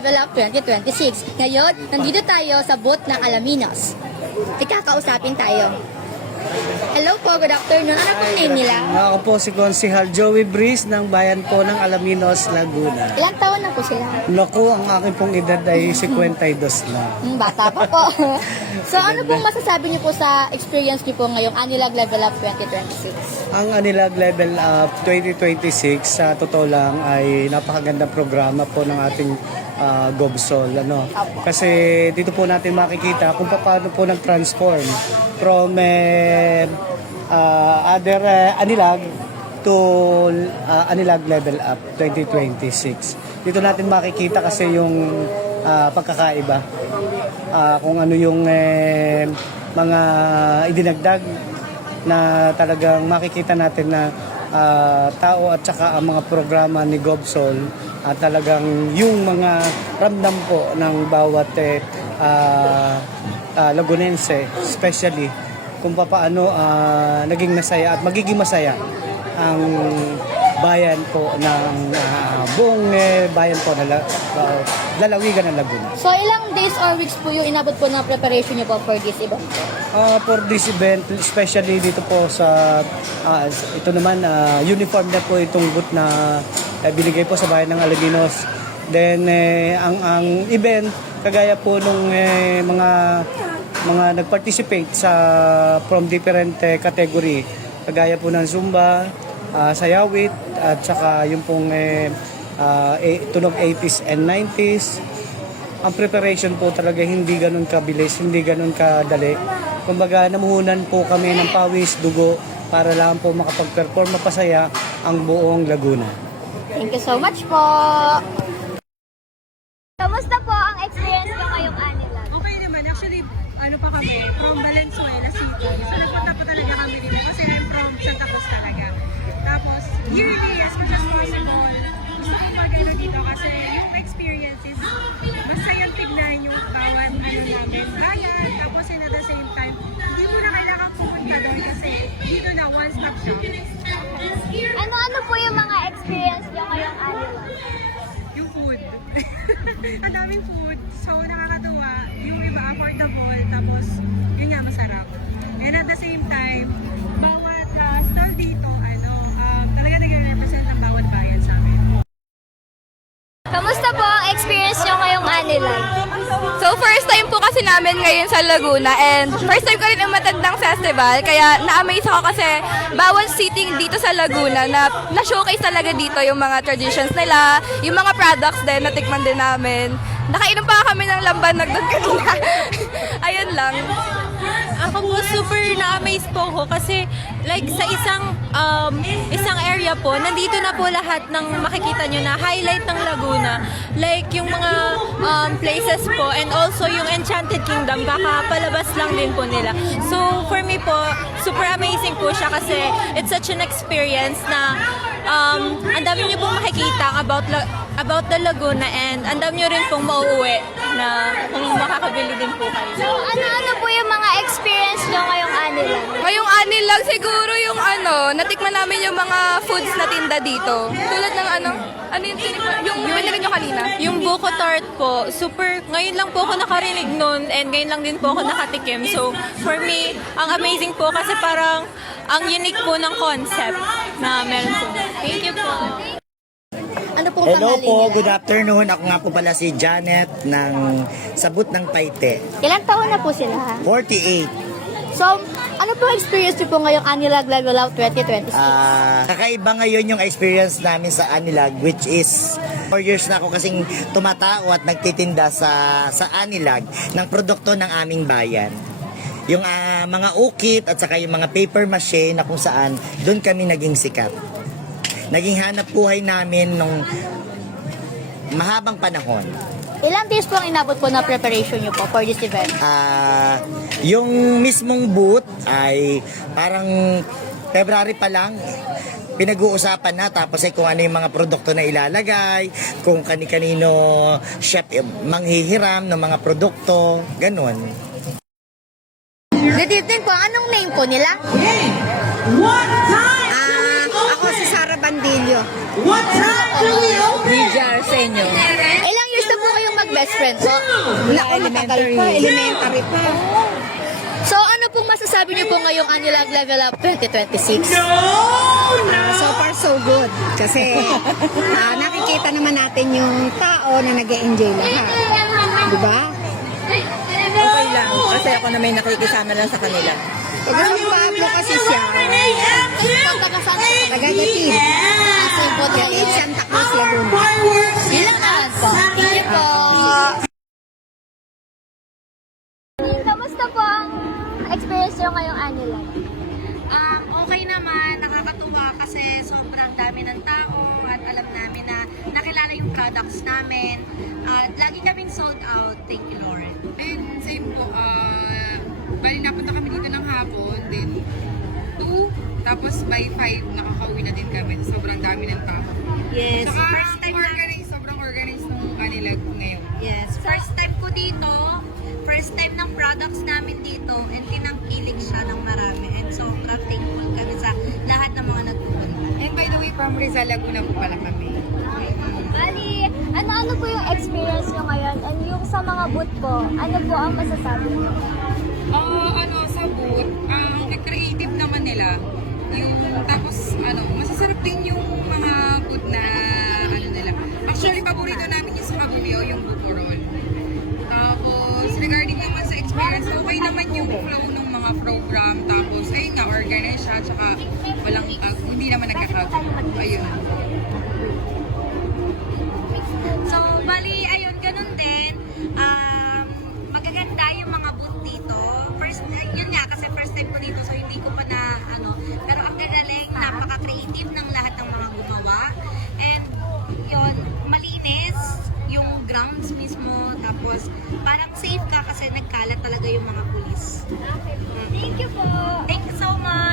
Level Up 2026. Ngayon, nandito tayo sa booth ng Alaminos. Ikakausapin tayo. Hello po, good afternoon. Ano pong name nila? Ako po si Konsehal Joey Breeze ng bayan po ng Alaminos, Laguna. Ilang taon na po sila? Naku, ang aking pong edad ay 52 na. Bata pa po. So ano pong masasabi niyo po sa experience niyo po ngayong Anilag Level Up 2026? Ang Anilag Level Up 2026, sa totoo lang, ay napakagandang programa po ng ating GovSol. Kasi dito po natin makikita kung paano po nag-transform from other Anilag to Anilag Level Up 2026. Dito natin makikita kasi yung pagkakaiba. Kung ano yung mga idinagdag na talagang makikita natin na tao at saka ang mga programa ni GovSol at talagang yung mga ramdam po ng bawat Lagunense, especially kung paano naging masaya at magiging masaya ang bayan po ng buong bayan po na lalawigan ng Laguna. So ilang days or weeks po yung inabot po ng preparation niyo po for this event? For this event, especially dito po sa ito naman, uniform na po itong booth na binigay po sa bayan ng Alaminos. Then ang event, kagaya po nung mga nag-participate from different category, kagaya po ng Zumba, sayawit, at saka yung pong tunog 80s and 90s. Ang preparation po talaga hindi ganun kabilis, hindi ganun kadali. Kumbaga namuhunan po kami ng pawis, dugo para lang po makapag-perform mapasaya ang buong Laguna. Thank you so much po! Kamusta po ang experience ko ngayong Anilag? Okay naman. Actually, ano pa kami, from Valenzuela City. So, nagpunta po talaga kami dito kasi I'm from Santa Cruz talaga. Tapos, yearly, as much as possible, gusto ko mag-ano dito kasi yung experience is masayang tignan yung bawat namin, bayan. Tapos, in at the same time, hindi mo na kailangan pumunta doon kasi dito na one-stop shop. Ano po yung mga experience nyo ngayong Anilag? Yung food. Ang daming food. So, nakakatuwa. Yung iba affordable. Tapos, yun nga, masarap. And at the same time, bawat stall dito, talaga nag-represent ang bawat bayan sa amin. Kamusta po ang experience nyo ngayong Anilag? So first time po kasi namin ngayon sa Laguna and first time ko rin ang matandang festival kaya na-amaze ako kasi bawat sitting dito sa Laguna na-showcase talaga dito yung mga traditions nila, yung mga products din natikman din namin. Nakainom pa kami ng lambanog doon kanina. Ayun lang. Ako po super na-amaze po ako kasi like sa isang area po, nandito na po lahat ng makikita nyo na highlight ng Laguna. Like yung mga places po and also yung Enchanted Kingdom, kakapalabas lang din po nila. So for me po, super amazing po siya kasi it's such an experience na ang dami nyo pong makikita about the Laguna and ang dami nyo rin pong mauuwi na kung makakabili din po kayo. So ano po yung mga experience nyo ngayong Anilag? Ngayong Anilag siguro yung natikman namin yung mga foods na tinda dito. Tulad ng ano yung tinikman, yung binili nyo kanina? Yung buko tart po, ngayon lang po ako nakarinig nun and ngayon lang din po ako nakatikim. So, for me, ang amazing po kasi parang ang unique po ng concept na meron po. Thank you po. Ano pong Hello pangalan po, nila? good afternoon. Ako nga po pala si Janet ng Sabut ng Paite. Ilang taon na po sila? 48. So, ano po experience niyo po ngayong Anilag Level Up 2026? Kakaiba ngayon yung experience namin sa Anilag, which is 4 years na ako kasing tumatao at nagtitinda sa Anilag ng produkto ng aming bayan. Yung mga ukit at saka yung mga paper mache na kung saan doon kami naging sikat. Naging hanap buhay namin nung mahabang panahon. Ilang days po ang inabot po na preparation niyo po for this event? Yung mismong booth ay parang February pa lang pinag-uusapan na, tapos ay kung ano yung mga produkto na ilalagay, kung kani-kanino chef manghihiram ng mga produkto, ganun. Detitin po, anong name po nila? Ako si Sara Bandillo. Ano po? Lydia Arsenio. Ilang years na po kayong best friend po? Elementary pa. So ano pong masasabi niyo po ngayong Anilag Level Up 2026? So far so good. Kasi nakikita naman natin yung tao na nag-e-enjoy lahat. Diba? Okay lang. Kasi ako na may nakikisama lang sa kanila. Taga San Pablo kasi siya. Taga Gatid. Gatid, Santa Cruz, Laguna. Ilang alas po? Thank you po. Kamusta po ang experience nyo ngayong Anilag? Okay naman, nakakatuwa kasi sobrang dami ng tao at alam namin na nakilala yung products namin. At lagi kaming sold out. Thank you, Lord. And same po, bali napunta kami dito ng hapon, then 2, tapos by 5 nakakauwi na din kami. Sobrang dami ng tao. Yes. Saka First time na, sobrang organized ng Anilag ngayon. yes. First time ko dito. First time ng products namin dito. And tinangkilik siya ng marami. And sobrang thankful kami sa lahat ng mga nagpupunta. And by the way, from Rizal, Laguna po pala kami. Bali, ano po yung experience nyo ngayon? And yung sa mga booth po, ano po ang masasabi nyo? Sa booth, creative naman nila. Tapos, masasarap din yung mga food na, nila. Actually, paborito namin yung sa Kagumio, yung buko roll. Tapos, regarding naman sa experience, okay naman yung flow ng mga program. Tapos, ayun nga, organized siya, tsaka walang, hindi naman nagkakagulo. Ayun. So, bali, ayun, ganun din. Magaganda yung mga booth dito. First, yun nga, kasi first time ko dito, so hindi ko pa na, pero ang gagaling, napaka-creative ng lahat ng mga gumawa. And, yun, malinis yung grounds mismo. Tapos, parang safe ka kasi nagkalat talaga yung mga pulis. Thank you po! Thank you so much!